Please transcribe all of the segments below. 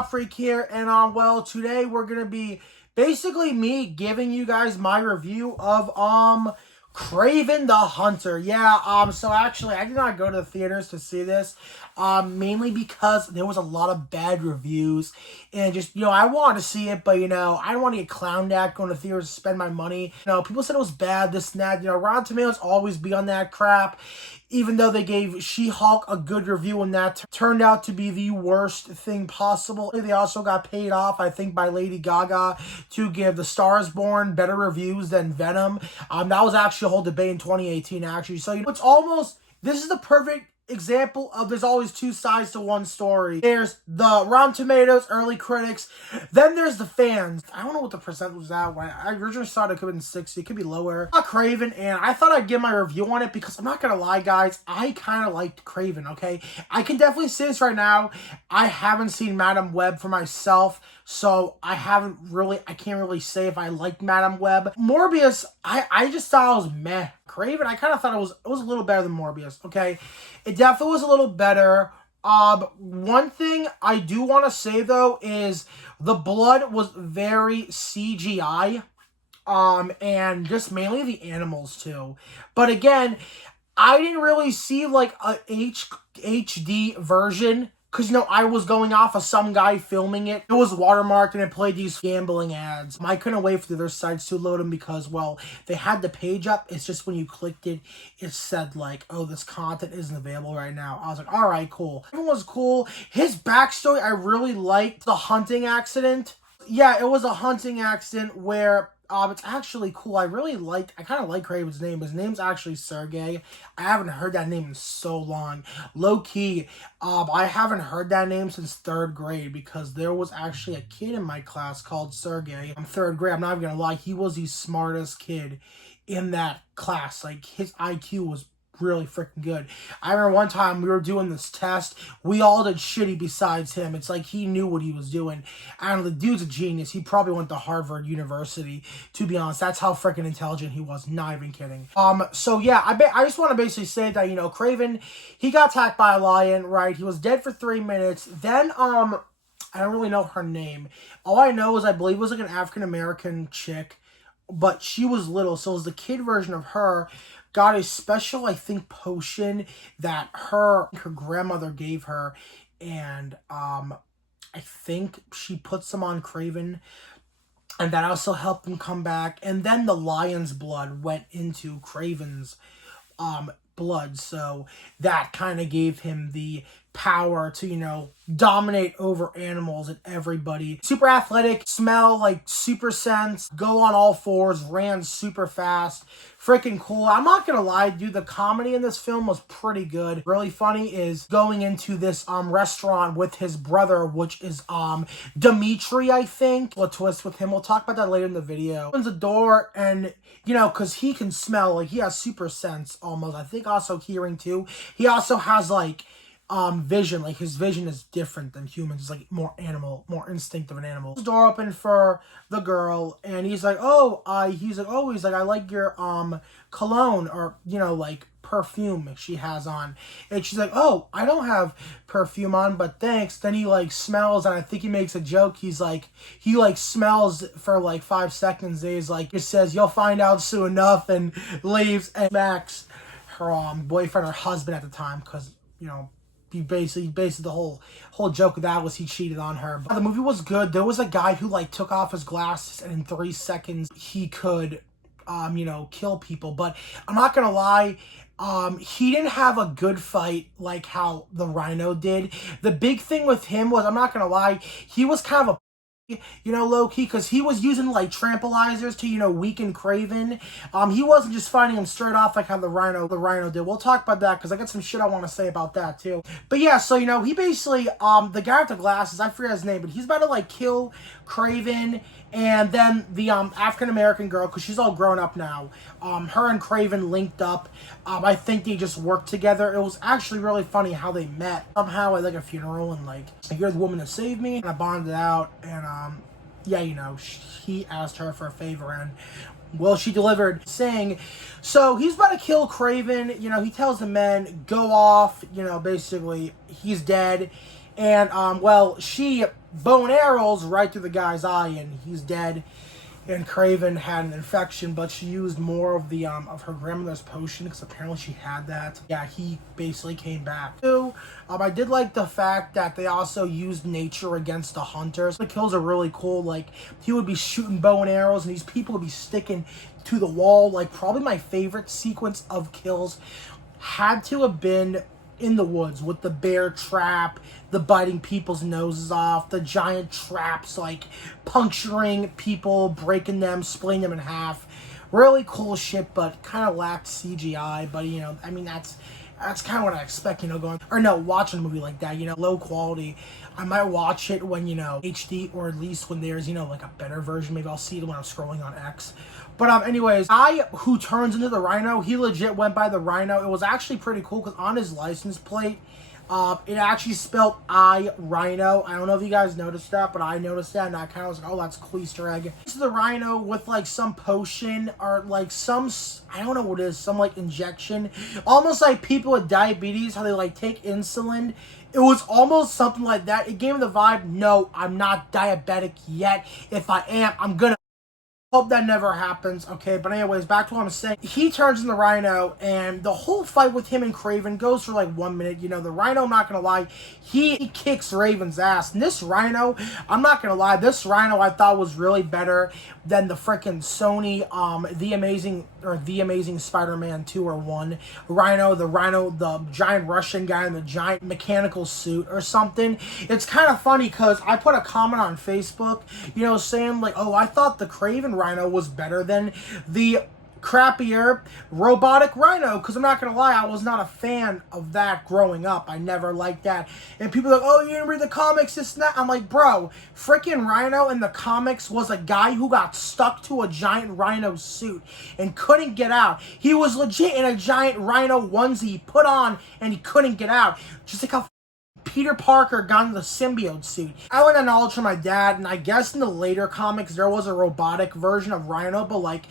Pop Freak here, and well, today we're gonna be basically me giving you guys my review of Kraven the Hunter. Yeah, so actually I did not go to the theaters to see this, mainly because there was a lot of bad reviews, and just, I wanted to see it, but, I don't want to get clowned at going to theaters to spend my money. People said it was bad, this and that, Rotten Tomatoes always be on that crap, even though they gave She-Hulk a good review, and that turned out to be the worst thing possible. They also got paid off, I think, by Lady Gaga to give The Star is Born better reviews than Venom. That was actually a whole debate in 2018, actually. So, it's almost, this is the perfect example of there's always two sides to one story. There's the Rotten Tomatoes early critics, then there's the fans. I don't know what the percent was at. When I originally thought it could have been 60, it could be lower. Kraven, and I thought I'd give my review on it because I'm not gonna lie, guys, I kind of liked Kraven. Okay, I can definitely say this right now. I haven't seen Madam Web for myself, so I can't really say if I liked Madam Web. Morbius, I just thought it was meh. Kraven, I kind of thought it was a little better than Morbius, okay? It definitely was a little better. One thing I do want to say, though, is the blood was very CGI, and just mainly the animals, too. But again, I didn't really see, like, a HD version, because, I was going off of some guy filming it. It was watermarked and it played these gambling ads. I couldn't wait for the other sites to load them because, well, they had the page up. It's just when you clicked it, it said, like, oh, this content isn't available right now. I was like, all right, cool. It was cool. His backstory, I really liked. The hunting accident. Yeah, it was a hunting accident where... it's actually cool. I kind of like Kraven's name. His name's actually Sergey. I haven't heard that name in so long. Low-key, I haven't heard that name since 3rd grade because there was actually a kid in my class called Sergey. I'm 3rd grade. I'm not even gonna lie. He was the smartest kid in that class. Like, his IQ was really freaking good. I remember one time we were doing this test. We all did shitty besides him. It's like he knew what he was doing. And the dude's a genius. He probably went to Harvard University, to be honest. That's how freaking intelligent he was. Not even kidding. So yeah, I just want to basically say that, Kraven, he got attacked by a lion, right? He was dead for 3 minutes. Then, I don't really know her name. All I know is I believe it was like an African-American chick, but she was little, so it was the kid version of her. Got a special, I think, potion that her grandmother gave her, and I think she put some on Kraven, and that also helped him come back. And then the lion's blood went into Kraven's blood, so that kind of gave him the power to, dominate over animals and everybody. Super athletic, smell like super sense, go on all fours, ran super fast, freaking cool. I'm not gonna lie, dude, the comedy in this film was pretty good. Really funny is going into this restaurant with his brother, which is Dimitri, I think. A twist with him. We'll talk about that later in the video. Opens the door and, because he can smell, like, he has super sense almost. I think also hearing too. He also has, like, vision. Like, his vision is different than humans. It's like more instinct of an animal. The door open for the girl, and he's like, he's like, I like your cologne, or like perfume she has on. And she's like, oh, I don't have perfume on, but thanks. Then he like smells, and I think he makes a joke. He smells for like 5 seconds. He's like, it says, you'll find out soon enough, and leaves and smacks her boyfriend or husband at the time, because he basically the whole joke of that was he cheated on her. But the movie was good. There was a guy who like took off his glasses, and in 3 seconds he could kill people. But I'm not gonna lie, he didn't have a good fight like how the Rhino did. The big thing with him was, I'm not gonna lie, he was kind of a low-key, because he was using, like, tranquilizers to, weaken Kraven. He wasn't just fighting him straight off like how the Rhino did. We'll talk about that, because I got some shit I want to say about that, too. But yeah, so, he basically, the guy with the glasses, I forget his name, but he's about to, like, kill Kraven, and then the, African-American girl, because she's all grown up now, her and Kraven linked up. I think they just worked together. It was actually really funny how they met. Somehow at, like, a funeral, and, like, you're the woman that saved me, and I bonded out, and, yeah, he asked her for a favor, and, well, she delivered, saying, so he's about to kill Kraven. He tells the men, go off, basically, he's dead. And, well, she bow and arrows right through the guy's eye, and he's dead. And Kraven had an infection, but she used more of the of her grandmother's potion because apparently she had that. Yeah, he basically came back. So, I did like the fact that they also used nature against the hunters. The kills are really cool. Like, he would be shooting bow and arrows, and these people would be sticking to the wall. Like, probably my favorite sequence of kills had to have been in the woods with the bear trap, the biting people's noses off, the giant traps, like puncturing people, breaking them, splitting them in half. Really cool shit, but kind of lacked CGI. But, you know, I mean, that's kind of what I expect, you know, watching a movie like that, you know, low quality. I might watch it when, you know, HD, or at least when there's, you know, like a better version. Maybe I'll see it when I'm scrolling on X. But anyways, who turns into the Rhino, he legit went by the Rhino. It was actually pretty cool because on his license plate, it actually spelled Rhino. I don't know if you guys noticed that, but I noticed that, and I kind of was like, oh, that's a cool Easter egg. This is the Rhino with like some potion or like some, I don't know what it is, some like injection. Almost like people with diabetes, how they like take insulin. It was almost something like that. It gave me the vibe, no, I'm not diabetic yet. If I am, I'm gonna. Hope that never happens, okay? But anyways, back to what I'm saying. He turns in the Rhino, and the whole fight with him and Kraven goes for like 1 minute. You know, the Rhino, I'm not gonna lie, he kicks Raven's ass. And this Rhino, I'm not gonna lie, this Rhino I thought was really better than the freaking Sony, The Amazing Spider-Man 2 or 1. Rhino, the giant Russian guy in the giant mechanical suit or something. It's kind of funny because I put a comment on Facebook, you know, saying like, oh, I thought the Kraven Rhino was better than the crappier robotic Rhino, because I'm not gonna lie, I was not a fan of that growing up. I never liked that. And people are like, oh, you didn't read the comics, this and that. I'm like, bro, freaking Rhino in the comics was a guy who got stuck to a giant rhino suit and couldn't get out. He was legit in a giant rhino onesie he put on and he couldn't get out. Just like how Peter Parker got into the symbiote suit. I learned that knowledge from my dad, and I guess in the later comics there was a robotic version of Rhino, but like,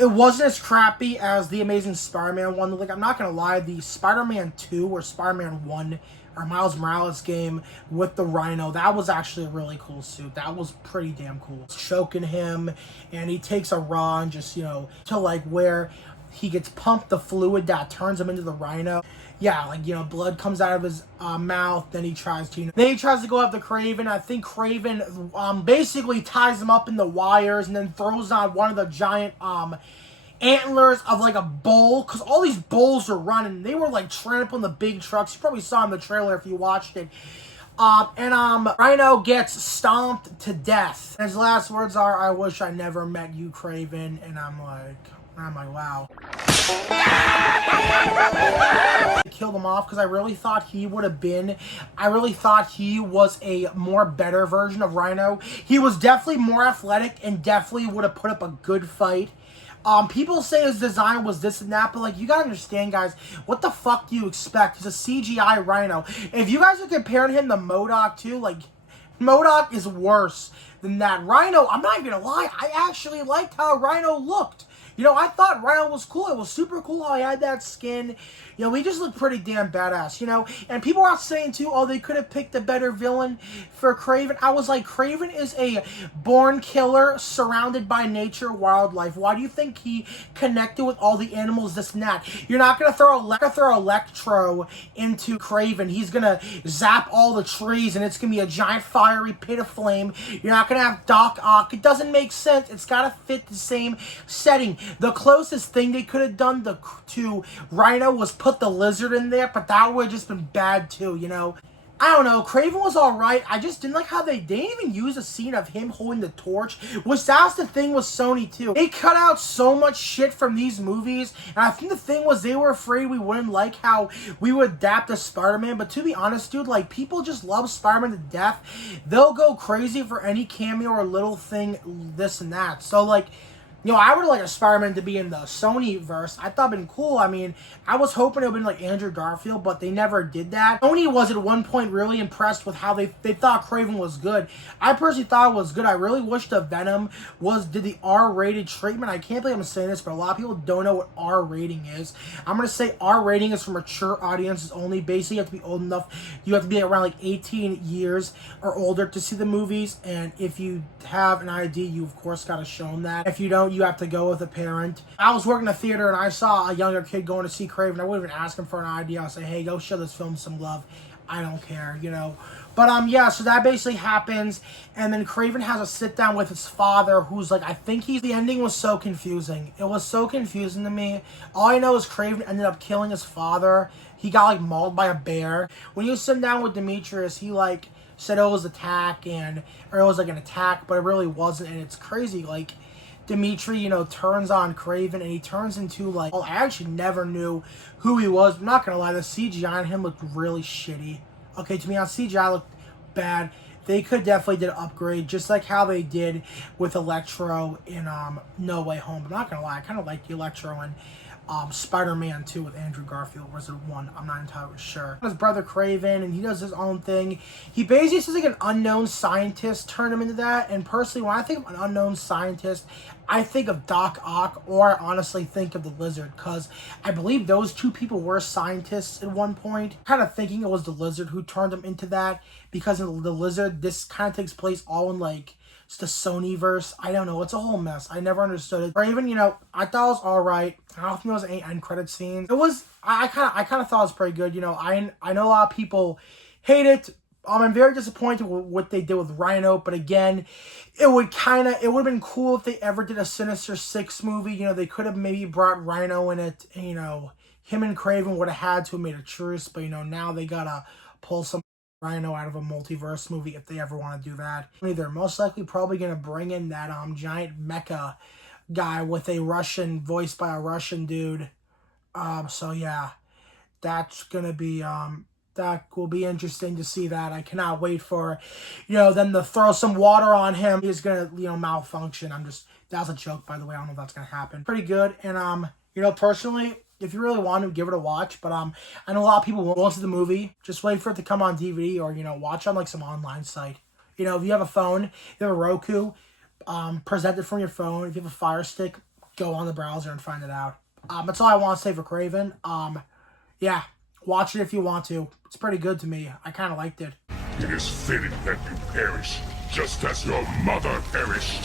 it wasn't as crappy as the Amazing Spider-Man 1. Like, I'm not gonna lie, the Spider-Man 2 or Spider-Man 1 or Miles Morales game with the Rhino, that was actually a really cool suit. That was pretty damn cool. Choking him, and he takes a raw and just, you know, to like where he gets pumped the fluid that turns him into the Rhino. Yeah, like, you know, blood comes out of his mouth. Then he tries to, go after Kraven. I think Kraven basically ties him up in the wires and then throws on one of the giant antlers of like a bull, because all these bulls are running. They were like trampling the big trucks. You probably saw in the trailer if you watched it. Rhino gets stomped to death. And his last words are, "I wish I never met you, Kraven." And I'm like, wow. Killed him off because I really thought he was a more better version of Rhino. He was definitely more athletic and definitely would have put up a good fight. People say his design was this and that, but like, you gotta understand, guys, what the fuck do you expect? He's a CGI Rhino. If you guys are comparing him to MODOK too, like, MODOK is worse than that. Rhino, I'm not even gonna lie, I actually liked how Rhino looked. You know, I thought Rhino was cool. It was super cool how he had that skin. You know, he just looked pretty damn badass, you know. And people are saying, too, oh, they could have picked a better villain for Kraven. I was like, Kraven is a born killer surrounded by nature, wildlife. Why do you think he connected with all the animals, this and that? You're not going to throw Electro into Kraven. He's going to zap all the trees, and it's going to be a giant fiery pit of flame. You're not going to have Doc Ock. It doesn't make sense. It's got to fit the same setting. The closest thing they could have done to Rhino was put the lizard in there, but that would have just been bad too, you know. I don't know, Kraven was alright. I just didn't like how they didn't even use a scene of him holding the torch, which that's the thing with Sony too. They cut out so much shit from these movies, and I think the thing was they were afraid we wouldn't like how we would adapt to Spider-Man, but to be honest, dude, like, people just love Spider-Man to death. They'll go crazy for any cameo or little thing, this and that. So, like, You know, I would like Spider-Man to be in the Sony verse. I thought it'd been cool. I mean, I was hoping it would have been like Andrew Garfield, but they never did that. Sony was at one point really impressed with how they thought Kraven was good. I personally thought it was good. I really wish the Venom did the R-rated treatment. I can't believe I'm saying this, but a lot of people don't know what R rating is. I'm gonna say R rating is for mature audiences only. Basically, you have to be old enough. You have to be around like 18 years or older to see the movies. And if you have an ID, you of course gotta show them that. If you don't, you have to go with a parent. I was working in a theater and I saw a younger kid going to see Kraven. I wouldn't even ask him for an ID. I'll say, hey, go show this film some love. I don't care, you know. But yeah, so that basically happens, and then Kraven has a sit down with his father, who's like, I think the ending was so confusing. It was so confusing to me. All I know is Kraven ended up killing his father. He got like mauled by a bear. When he was sitting down with Demetrius, he like said it was or it was like an attack, but it really wasn't, and it's crazy. Like, Dimitri, you know, turns on Kraven, and he turns into like, well, I actually never knew who he was. I'm not gonna lie, the CGI on him looked really shitty. Okay, to me, on CGI looked bad. They could definitely did an upgrade, just like how they did with Electro in No Way Home. I'm not gonna lie, I kind of like the Electro in Spider-Man 2 with Andrew Garfield. Was it 1? I'm not entirely sure. His brother Kraven, and he does his own thing. He basically is like an unknown scientist, turn him into that. And personally, when I think of an unknown scientist, I think of Doc Ock, or I honestly think of the Lizard, because I believe those two people were scientists at one point. Kind of thinking it was the Lizard who turned them into that, because in the Lizard, this kind of takes place all in like it's the Sony verse. I don't know. It's a whole mess. I never understood it. Or even, you know, I thought it was all right. I don't think it was any end credit scenes. It was. I kind of thought it was pretty good. You know, I know a lot of people hate it. I'm very disappointed with what they did with Rhino, but again, it would have been cool if they ever did a Sinister Six movie. You know, they could have maybe brought Rhino in it. And, you know, him and Kraven would have had to have made a truce, but you know, now they gotta pull some Rhino out of a multiverse movie if they ever want to do that. They're most likely probably gonna bring in that giant mecha guy with a Russian voiced by a Russian dude. So yeah, that's gonna be that will be interesting to see that. I cannot wait for, you know, them to throw some water on him. He's gonna, you know, malfunction. That was a joke, by the way. I don't know if that's gonna happen. Pretty good. And you know, personally, if you really want to, give it a watch. But I know a lot of people won't see the movie. Just wait for it to come on DVD, or, you know, watch on like some online site. You know, if you have a phone, if you have a Roku, present it from your phone. If you have a Fire Stick, go on the browser and find it out. That's all I want to say for Kraven. Yeah, watch it if you want to. It's pretty good to me. I kind of liked it. It is fitting that you perish, just as your mother perished.